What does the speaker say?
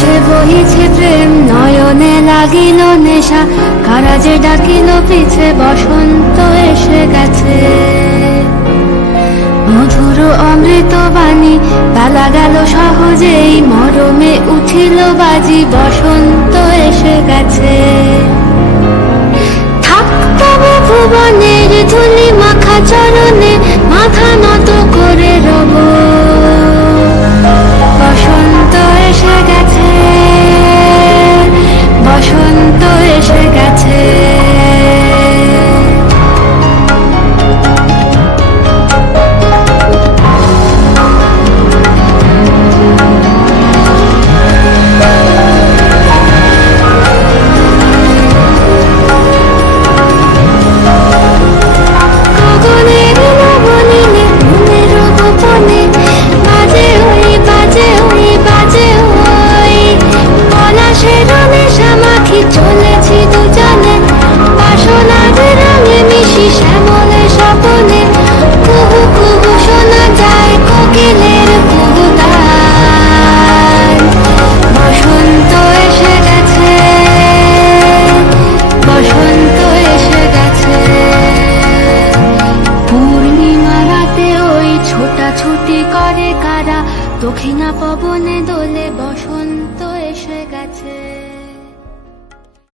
আকাশে বহিছে প্রেম, নয়নে লাগিল নেশা, কারা যে ডাকিল পিছে, বসন্ত এসে গেছে। মধুর অমৃত বাণী, বেলা গেল সহজেই, মরমে উঠিল বাজি, বসন্ত এসে গেছে। থাক তবে ভুবনের ধুলি মাখা চরণে, মাথা নত করে রব। বসন্ত এসে গেছে, বসন্ত এসে গেছে। চলেছি দুজনে বাসনার রঙে মিশি শ্যামলে স্বপনে, কুহু কুহু শোনা যায় কোকিলের কুহুতান। বসন্ত এসে গেছে, বসন্ত এসে গেছে। পূর্ণিমা রাতে ওই ছোটাছুটি করে কারা, দক্ষিণা পবনে দোলে বসন্ত।